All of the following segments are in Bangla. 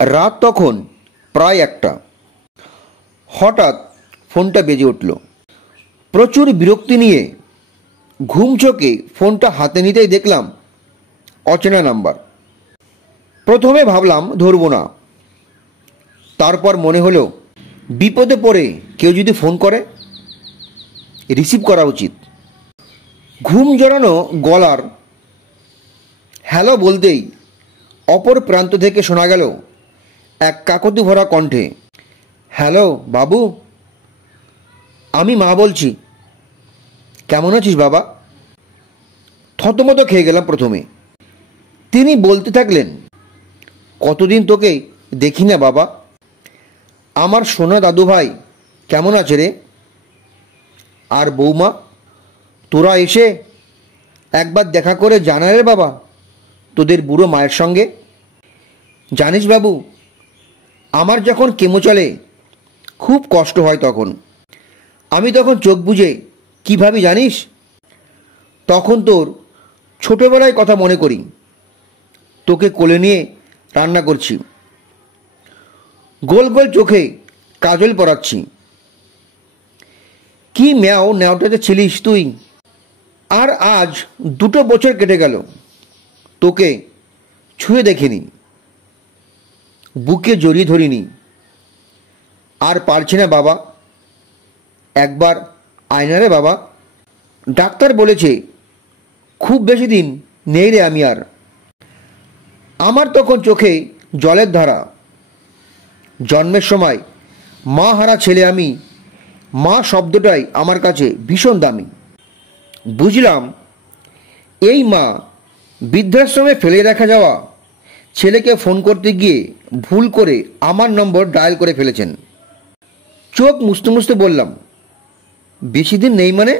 রাত তখন প্রায় 1টা। হঠাৎ ফোনটা বেজে উঠল। প্রচুর বিরক্তি নিয়ে ঘুম চোখে ফোনটা হাতে নিতেই দেখলাম অচেনা নাম্বার। প্রথমে ভাবলাম ধরবো না, তারপর মনে হলো বিপদে পড়ে কেউ যদি ফোন করে রিসিভ করা উচিত। ঘুম জড়ানো গলার হ্যালো বলতেই অপর প্রান্ত থেকে শোনা গেল এক কাকতি ভরা কণ্ঠে, হ্যালো বাবু, আমি মা বলছি, কেমন আছিস বাবা? থতমত খেয়ে গেলাম প্রথমে। তিনি বলতে থাকলেন, কতদিন তোকে দেখি না বাবা, আমার সোনা দাদু ভাই কেমন আছে রে? আর বৌমা, তোরা এসে একবার দেখা করে জানা রে বাবা তোদের বুড়ো মায়ের সঙ্গে। জানিস বাবু, আমার যখন কেমো চলে খুব কষ্ট হয়, তখন আমি তখন চোখ বুজে কী ভাবি জানিস? তখন তোর ছোটোবেলায় কথা মনে করি, তোকে কোলে নিয়ে রান্না করছি, গোল গোল চোখে কাজল পরাচ্ছি। কি ম্যাও ন্যাওটাতে ছিলিস তুই। আর আজ 2 বছর কেটে গেল, তোকে ছুঁয়ে দেখিনি, বুকে জড়িয়ে ধরিনি। আর পারছি না বাবা, একবার আয়না রে বাবা। ডাক্তার বলেছে খুব বেশি দিন নেই রে আমি আর। আমার তখন চোখে জলের ধারা। জন্মের সময় মা হারা ছেলে আমি, মা শব্দটাই আমার কাছে ভীষণ দামি। বুঝলাম এই মা বৃদ্ধাশ্রমে ফেলে রাখা যাওয়া ছেলেকে ফোন করতে গিয়ে ভুল করে আমার নম্বর ডায়াল করে ফেলেছেন। চোখ মুছতে মুছতে বললাম, বেশি দিন নেই মানে?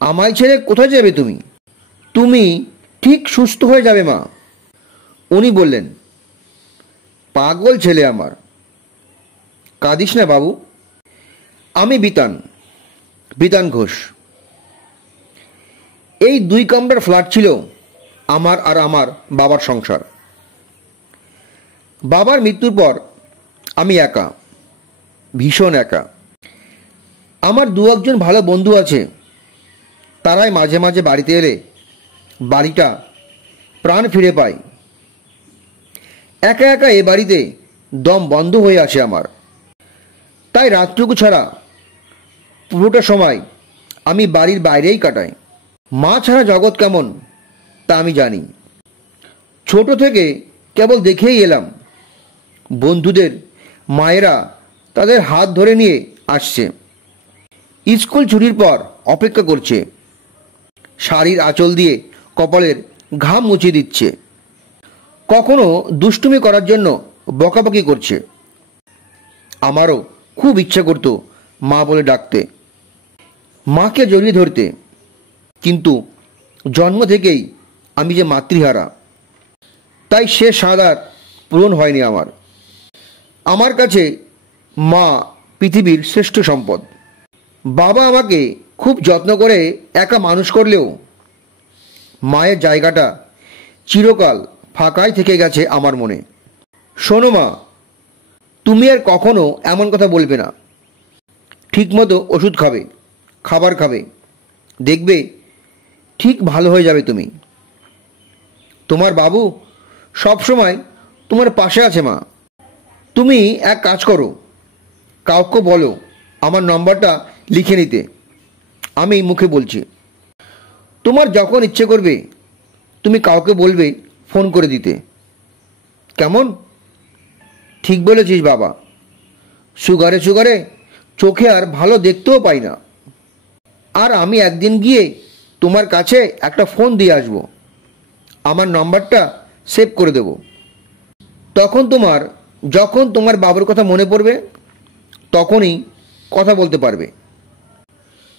আমায় ছেড়ে কোথায় যাবে তুমি? তুমি ঠিক সুস্থ হয়ে যাবে মা। উনি বললেন, পাগল ছেলে আমার, কাঁদিস না বাবু। আমি বিতান ঘোষ। এই 2 কামরার ফ্ল্যাট ছিল আমার আর আমার বাবার সংসার। বাবার মৃত্যুর পর আমি একা, ভীষণ একা। আমার 2-1জন ভালো বন্ধু আছে, তারাই মাঝে মাঝে বাড়িতে এলে বাড়িটা প্রাণ ফিরে পায়। একা একা এ বাড়িতে দম বন্ধ হয়ে আসে আমার। তাই রাতটুকু ছাড়া পুরোটা সময় আমি বাড়ির বাইরেই কাটাই। মা ছাড়া জগৎ কেমন তা আমি জানি। ছোট থেকে কেবল দেখেই এলাম বন্ধুদের মায়েরা তাদের হাত ধরে নিয়ে আসছে, স্কুল ছুটির পর অপেক্ষা করছে, শাড়ির আঁচল দিয়ে কপালের ঘাম মুছিয়ে দিচ্ছে, কখনো দুষ্টুমি করার জন্য বকাবকি করছে। আমারও খুব ইচ্ছা করতো মা বলে ডাকতে, মাকে জড়িয়ে ধরতে, কিন্তু জন্ম থেকেই আমি যে মাতৃহারা, তাই সে স্বাদ আর পূরণ হয়নি আমার। আমার কাছে মা পৃথিবীর শ্রেষ্ঠ সম্পদ। বাবা আমাকে খুব যত্ন করে একা মানুষ করলেও মায়ের জায়গাটা চিরকাল ফাঁকাই থেকে গেছে আমার মনে। শোনো মা, তুমি আর কখনো এমন কথা বলবে না। ঠিকমতো ওষুধ খাবে, খাবার খাবে, দেখবে ঠিক ভালো হয়ে যাবে তুমি। তোমার বাবু সব সময় তোমার পাশে আছে মা। তুমি এক কাজ করো, কাউকে বলো আমার নম্বরটা লিখে নিতে, আমি মুখে বলছি। তোমার যখন ইচ্ছে করবে তুমি কাউকে বলবে ফোন করে দিতে। কেমন? ঠিক বলেছিস বাবা, সুগারে চোখে আর ভালো দেখতেও পাই না। আর আমি একদিন গিয়ে তোমার কাছে একটা ফোন দিয়ে আসবো, আমার নম্বরটা সেভ করে দেব। তখন যখন তোমার বাবার কথা মনে পড়বে তখনই কথা বলতে পারবে।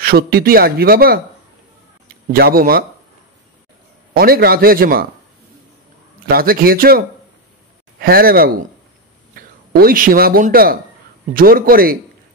সত্যি তুই আসবি বাবা? যাবো মা। অনেক রাত হয়েছে মা, রাতে খেয়েছো? হ্যাঁ রে বাবু, ওই সীমা বোনটা জোর করে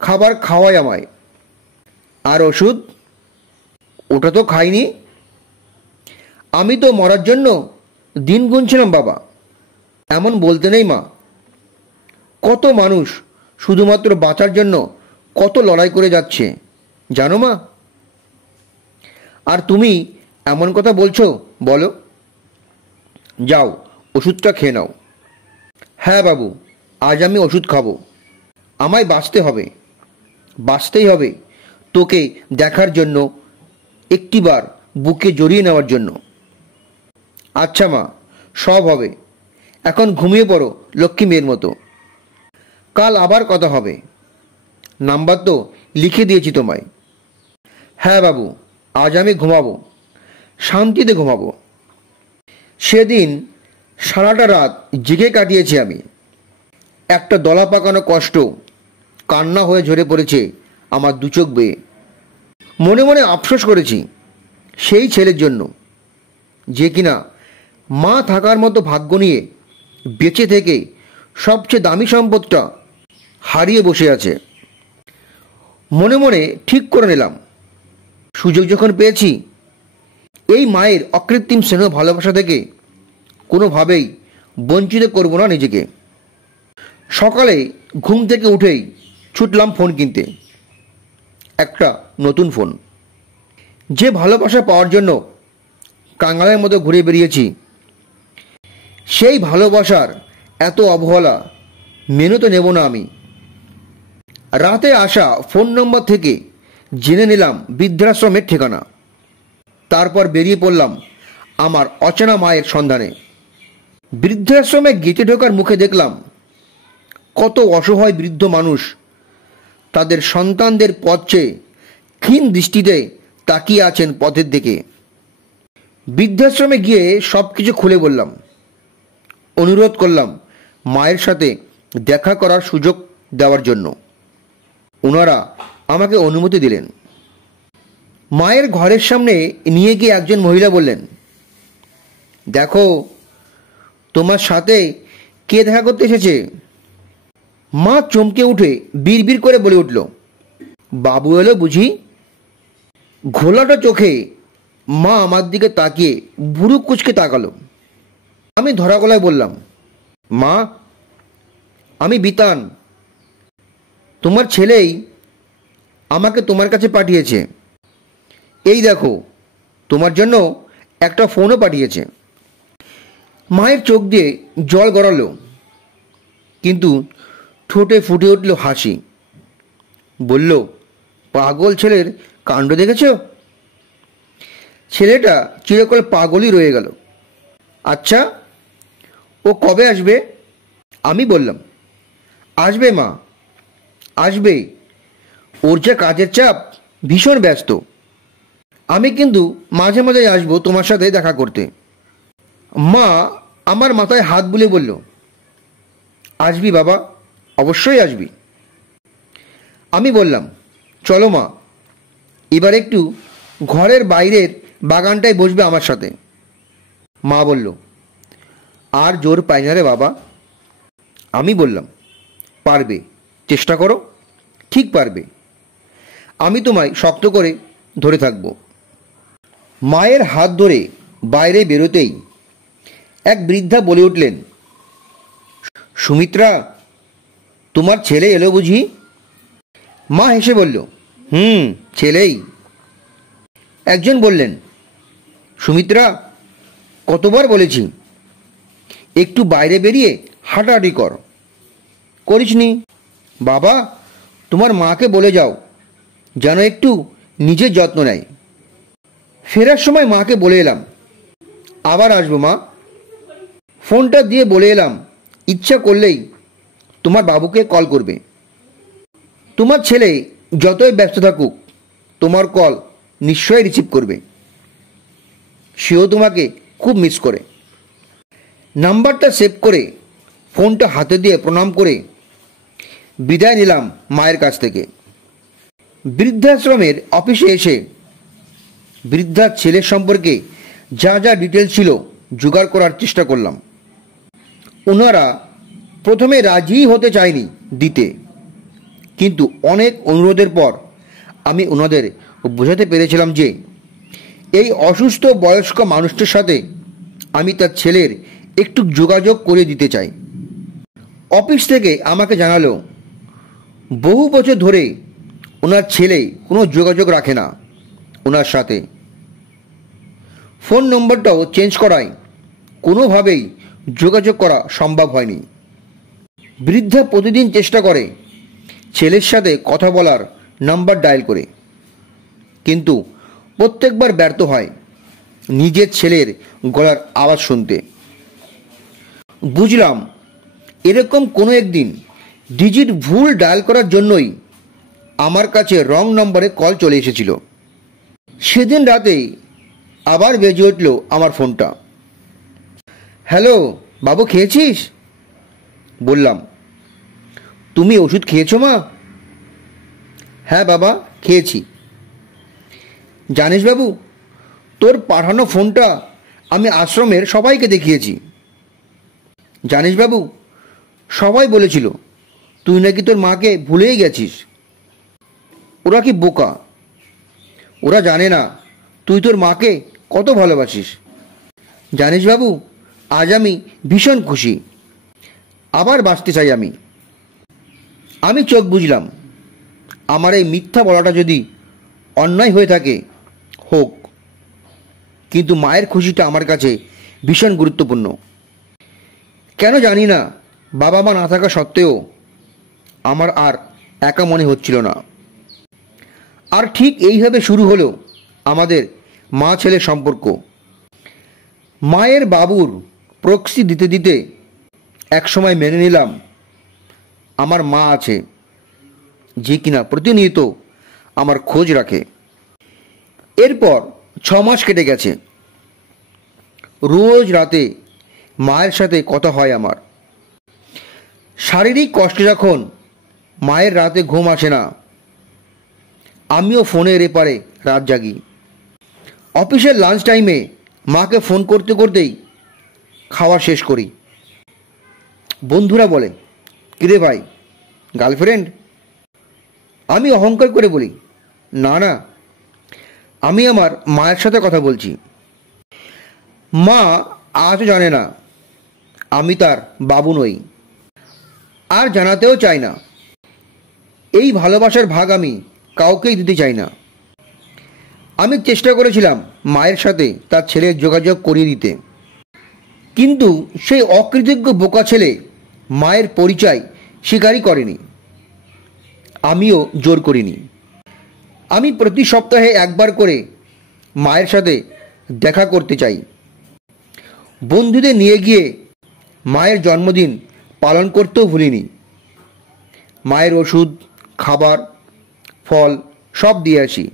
খাবার খাওয়ায় আমায়। আর ওষুধ? ওটা তো খাইনি। আমি তো মরার জন্য দিন গুনছিলাম বাবা। এমন বলতে নেই মা, কত মানুষ শুধুমাত্র বাঁচার জন্য কত লড়াই করে যাচ্ছে জানো মা? আর তুমি এমন কথা বলছো বলো? যাও ওষুধটা খেয়ে নাও। হ্যাঁ বাবু, আজ আমি ওষুধ খাবো। আমায় বাঁচতে হবে, বাঁচতেই হবে তোকে দেখার জন্য, একটিবার বুকে জড়িয়ে নেওয়ার জন্য। আচ্ছা মা, সব হবে। এখন ঘুমিয়ে পড়ো লক্ষ্মী মেয়ের মতো। কাল আবার কথা হবে। নাম্বার তো লিখে দিয়েছি তোমায়। হ্যাঁ বাবু, আজ আমি ঘুমাবো, শান্তিতে ঘুমাবো। সেদিন সারাটা রাত জেগে কাটিয়েছি আমি। একটা দলা পাকানো কষ্ট কান্না হয়ে ঝরে পড়েছে আমার দু চোখ বেয়ে। মনে মনে আফসোস করেছি সেই ছেলের জন্য, যে কিনা মা থাকার মতো ভাগ্য নিয়ে বেঁচে থেকে সবচেয়ে দামি সম্পদটা হারিয়ে বসে আছে। মনে মনে ঠিক করে নিলাম, সুযোগ যখন পেয়েছি এই মায়ের অকৃত্রিম স্নেহ ভালোবাসা থেকে কোনোভাবেই বঞ্চিত করব না নিজেকে। সকালে ঘুম থেকে উঠেই ছুটলাম ফোন কিনতে, একটা নতুন ফোন। যে ভালোবাসা পাওয়ার জন্য কাঙালের মতো ঘুরে বেরিয়েছি, সেই ভালোবাসার এত অবহেলা মেনে তো নেব না আমি। রাতে আসা ফোন নম্বর থেকে জেনে নিলাম বৃদ্ধাশ্রমের ঠিকানা। তারপর বেরিয়ে পড়লাম আমার অচেনা মায়ের সন্ধানে। বৃদ্ধাশ্রমে গেটে ঢোকার মুখে দেখলাম কত অসহায় বৃদ্ধ মানুষ তাদের সন্তানদের পথ চেয়ে ক্ষীণ দৃষ্টিতে তাকিয়ে আছেন পথের দিকে। বৃদ্ধাশ্রমে গিয়ে সব কিছু খুলে বললাম, অনুরোধ করলাম মায়ের সাথে দেখা করার সুযোগ দেওয়ার জন্য। ওনারা আমাকে অনুমতি দিলেন। মায়ের ঘরের সামনে নিয়ে গিয়ে একজন মহিলা বললেন, দেখো তোমার সাথে কে দেখা করতে এসেছে। মা চমকে উঠে বিড়বিড় করে বলে উঠল, বাবু এলো বুঝি। ঘোলাটা চোখে মা আমার দিকে তাকিয়ে ভুরু কুঁচকে তাকালো। আমি ধরা গলায় বললাম, মা আমি বিতান, তোমার ছেলেই আমাকে তোমার কাছে পাঠিয়েছে। এই দেখো তোমার জন্য একটা ফোনও পাঠিয়েছে। মায়ের চোখ দিয়ে জল গড়ালো, কিন্তু ঠোঁটে ফুটে উঠল হাসি। বলল, পাগল ছেলের কাণ্ড দেখেছ? ছেলেটা চিরকাল পাগলই রয়ে গেল। আচ্ছা ও কবে আসবে? আমি বললাম, আসবে মা, আসবে। ওর যে কাজের চাপ, ভীষণ ব্যস্ত। আমি কিন্তু মাঝে মাঝে আসবো তোমার সাথে দেখা করতে। মা আমার মাথায় হাত বুলিয়ে বলল, আসবি বাবা, অবশ্যই আসবি। আমি বললাম, চলো মা, এবার একটু ঘরের বাইরের বাগানটায় বসবে আমার সাথে। মা বলল, আর জোর পাই না রে বাবা। আমি বললাম, পারবে, চেষ্টা করো, ঠিক পারবে। আমি তোমায় শক্ত করে ধরে থাকব। মায়ের হাত ধরে বাইরে বেরোতেই এক বৃদ্ধা বলে উঠলেন, সুমিত্রা তোমার ছেলে এলো বুঝি। মা হেসে বলল, ছেলেই। একজন বললেন, সুমিত্রা কতবার বলেছি একটু বাইরে বেরিয়ে হাঁটাহাঁটি কর, করিসনি। বাবা তোমার মাকে বলে যাও যেন একটু নিজের যত্ন নেয়। ফেরার সময় মাকে বলে এলাম, আবার আসবো মা। ফোনটা দিয়ে বলে এলাম, ইচ্ছা করলেই তোমার বাবুকে কল করবে। তোমার ছেলে যতই ব্যস্ত থাকুক তোমার কল নিশ্চয়ই রিসিভ করবে। সেও তোমাকে খুব মিস করে। নাম্বারটা সেভ করে ফোনটা হাতে দিয়ে প্রণাম করে বিদায় নিলাম মায়ের কাছ থেকে। বৃদ্ধাশ্রমের অফিসে এসে বৃদ্ধার ছেলের সম্পর্কে যা যা ডিটেলস ছিল জোগাড় করার চেষ্টা করলাম। ওনারা প্রথমে রাজিই হতে চায়নি দিতে, কিন্তু অনেক অনুরোধের পর আমি ওনাদের বোঝাতে পেরেছিলাম যে এই অসুস্থ বয়স্ক মানুষটির সাথে আমি তার ছেলের একটু যোগাযোগ করে দিতে চাই। অফিস থেকে আমাকে জানালো বহু বছর ধরে ওনার ছেলে কোনো যোগাযোগ রাখে না ওনার সাথে। ফোন নম্বরটাও চেঞ্জ করায় কোনোভাবেই যোগাযোগ করা সম্ভব হয়নি। বৃদ্ধা প্রতিদিন চেষ্টা করে ছেলের সাথে কথা বলার নাম্বার ডায়াল করে, কিন্তু প্রত্যেকবার ব্যর্থ হয় নিজের ছেলের গলার আওয়াজ শুনতে। বুঝলাম এরকম কোনো একদিন ডিজিট ভুল ডায়াল করার জন্যই আমার কাছে রং নম্বরে কল চলে এসেছিল। সেদিন রাতেই আবার বেজে উঠল আমার ফোনটা। হ্যালো বাবু, খেয়েছিস? বললাম। তুমি ওষুধ খেয়েছো মা? হ্যাঁ বাবা, খেয়েছি। জানিস বাবু, তোর পাঠানো ফোনটা আমি আশ্রমের সবাইকে দেখিয়েছি। জানিস বাবু, সবাই বলেছিল তুই নাকি তোর মাকে ভুলেই গেছিস। ওরা কি বোকা, ওরা জানে না তুই তোর মাকে কত ভালোবাসিস। জানিস বাবু, আজ আমি ভীষণ খুশি, আবার বাঁচতে চাই আমি। আমি চোখ বুঝলাম, আমার এই মিথ্যা বলাটা যদি অন্যায় হয়ে থাকে হোক, কিন্তু মায়ের খুশিটা আমার কাছে ভীষণ গুরুত্বপূর্ণ। কেন জানি না, বাবা মা না থাকা সত্ত্বেও আমার আর একা মনে হচ্ছিল না। আর ঠিক এইভাবে শুরু হলো আমাদের মা ছেলে সম্পর্ক। মায়ের বাবুর প্রক্সি দিতে দিতে একসময় মেনে নিলাম আমার মা আছে, যে কিনা প্রতিনিয়ত আমার খোঁজ রাখে। এরপর 6 মাস কেটে গেছে। রোজ রাতে মায়ের সাথে কথা হয় আমার। শারীরিক কষ্টে যখন মায়ের রাতে ঘুম আসে না, আমিও ফোনের এপারে রাত জাগি। অফিসের লাঞ্চ টাইমে মাকে ফোন করতে করতেই খাওয়া শেষ করি। বন্ধুরা বলে, কিরে ভাই, গার্লফ্রেন্ড? আমি অহংকার করে বলি, না না, আমি আমার মায়ের সাথে কথা বলছি। মা আজও জানে না আমি তার বাবু নই, আর জানাতেও চাই না। এই ভালোবাসার ভাগ আমি কাউকেই দিতে চাই না। আমি চেষ্টা করেছিলাম মায়ের সাথে তার ছেলের যোগাযোগ করিয়ে দিতে, কিন্তু সেই অকৃতজ্ঞ বোকা ছেলে মায়ের পরিচয় স্বীকারই করেনি, আমিও জোর করিনি। আমি প্রতি সপ্তাহে একবার করে মায়ের সাথে দেখা করতে চাই। বন্ধুদের নিয়ে গিয়ে মায়ের জন্মদিন পালন করতেও ভুলিনি। মায়ের ওষুধ, খাবার, ফল সব দিয়ে আসি।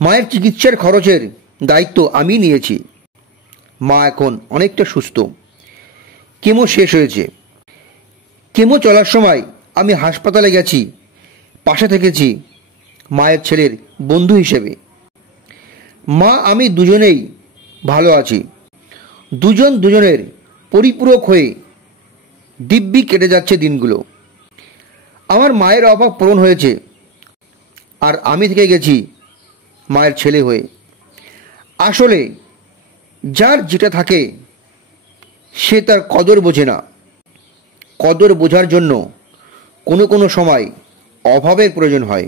মায়ের চিকিৎসার খরচের দায়িত্ব আমি নিয়েছি। মা এখন অনেকটা সুস্থ। কেমো শেষ হয়েছে। কেমো চলার সময় আমি হাসপাতালে গেছি, পাশে থেকেছি মায়ের ছেলের বন্ধু হিসেবে। মা আমি দুজনেই ভালো আছি। দুজন দুজনের পরিপূরক হয়ে দিব্যি কেটে যাচ্ছে দিনগুলো। আমার মায়ের অভাব পূরণ হয়েছে, আর আমি থেকে গেছি মায়ের ছেলে হয়ে। আসলে যার যেটা থাকে সে তার কদর বোঝে না। কদর বোঝার জন্য কোনো কোনো সময় অভাবের প্রয়োজন হয়।